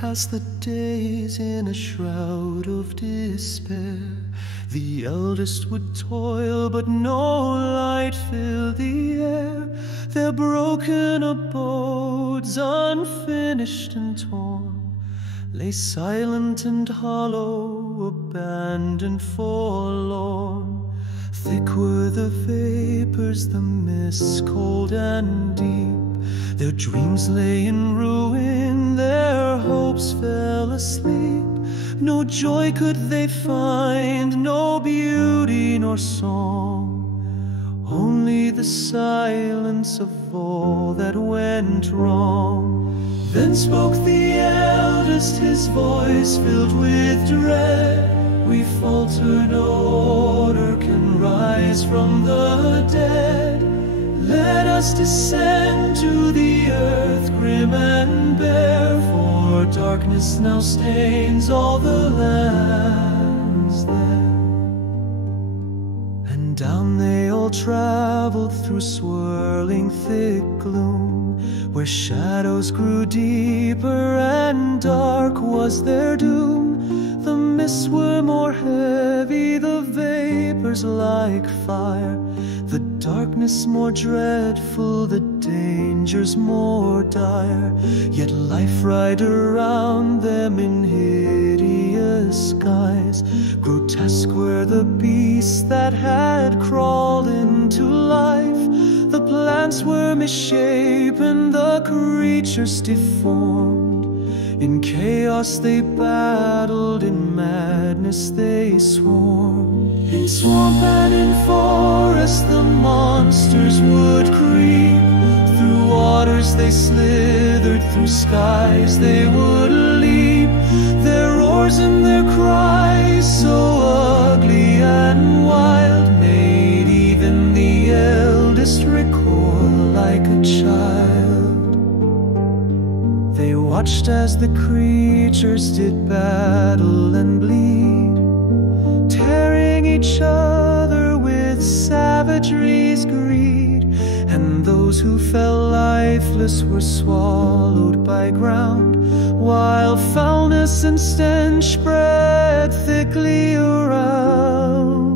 passed the days in a shroud of despair. The eldest would toil, but no light filled the air. Their broken abodes, unfinished and torn, lay silent and hollow, abandoned, forlorn. Thick were the vapors, the mists cold and deep. Their dreams lay in ruin, their hopes fell asleep. No joy could they find, no beauty nor song, only the silence of all that went wrong. Then spoke the eldest, his voice filled with dread. We falter, no order can rise from the dead. Let us descend to the earth, grim and bare, for darkness now stains all the lands there. And down they all traveled through swirling thick gloom, where shadows grew deeper and dark was their doom. The mists were more heavy, the vapors like fire, the darkness more dreadful, the dangers more dire. Yet life right around them in hideous skies. Grotesque were the beasts that had crawled into life. The plants were misshapen, the creatures deformed. In chaos they battled, in madness they swarmed. In swamp and in forest the monsters would creep. Through waters they slithered, through skies they would leap. Their roars and their cries, so ugly and wild, made even the eldest recoil like a child. They watched as the creatures did battle and bleed, tearing each other with savagery's greed. And those who fell lifeless were swallowed by ground, while foulness and stench spread thickly around.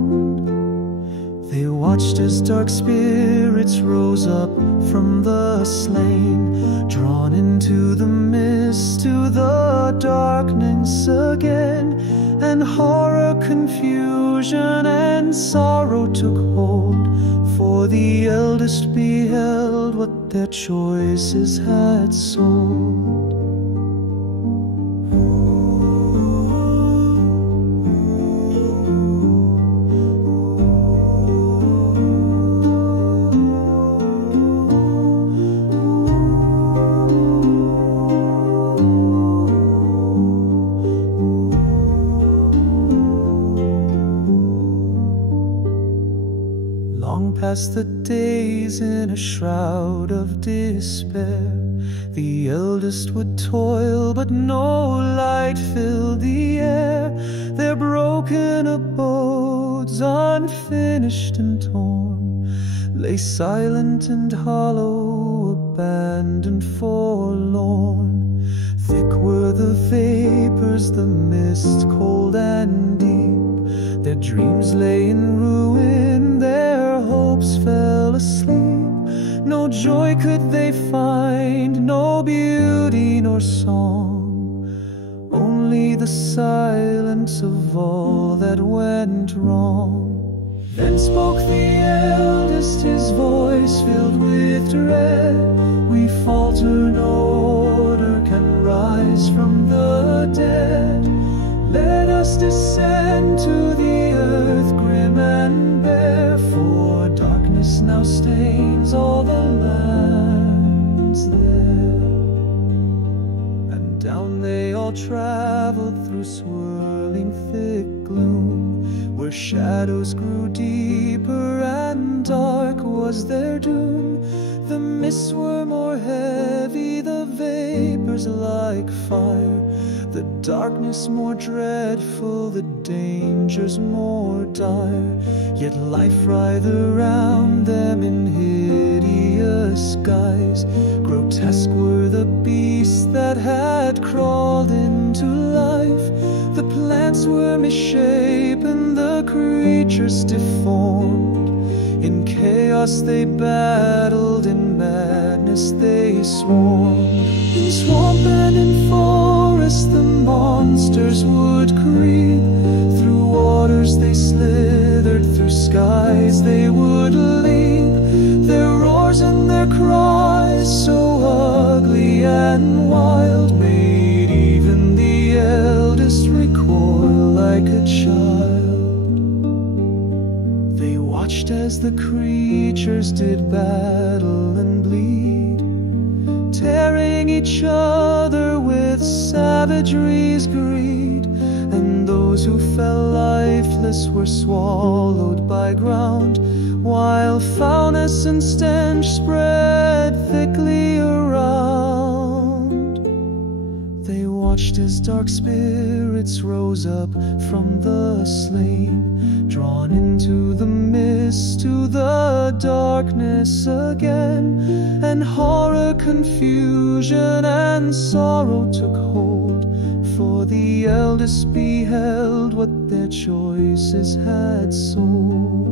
They watched as dark spirits rose up from the slain, drawn into the mist, to the darkness again. And horror, confusion, and sorrow took hold, for the eldest beheld what their choices had sown. Long past the days in a shroud of despair. The eldest would toil, but no light filled the air. Their broken abodes, unfinished and torn, lay silent and hollow, abandoned, forlorn. Thick were the vapors, the mist cold and deep. Their dreams lay in ruin, their hopes fell asleep. No joy could they find, no beauty nor song, only the silence of all that went wrong. Then spoke the eldest, his voice filled with dread. We falter, no order can rise from the dead. Let us descend to the earth, grim and bare, for darkness now stains all the lands there. And down they all traveled through swirling thick gloom, where shadows grew deeper and dark was their doom. The mists were more heavy, the vapors like fire, the darkness more dreadful, the dangers more dire. Yet life writhed around them in hideous guise. Grotesque were the beasts that had crawled into life. The plants were misshapen, the creatures deformed. In chaos they battled, in madness they swarmed. In swamp and in forest the monsters would creep. Through waters they slithered, through skies they would leap. Their roars and their cries, so ugly and wild, made even the eldest recoil like a child. They watched as the creatures did battle and bleed, tearing each other with savagery's greed. And those who fell lifeless were swallowed by ground, while foulness and stench spread thickly around. They watched as dark spirits rose up from the slain, drawn into the mist, to the darkness again. And horror, confusion, and sorrow took hold, for the eldest beheld what their choices had sold.